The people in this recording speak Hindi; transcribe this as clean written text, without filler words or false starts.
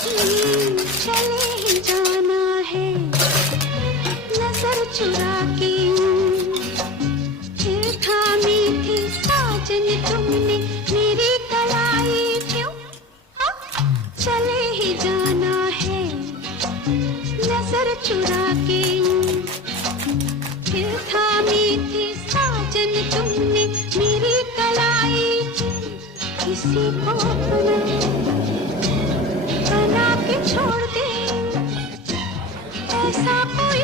चले ही जाना है नजर चुरा के। फिर थामी थी साजन तुमने मेरी कलाई क्यों? हाँ? चले ही जाना है नजर चुरा के। फिर थामी थी साजन तुमने मेरी कलाई क्यों? किसी को अपना बना के छोड़ दे ऐसा कोई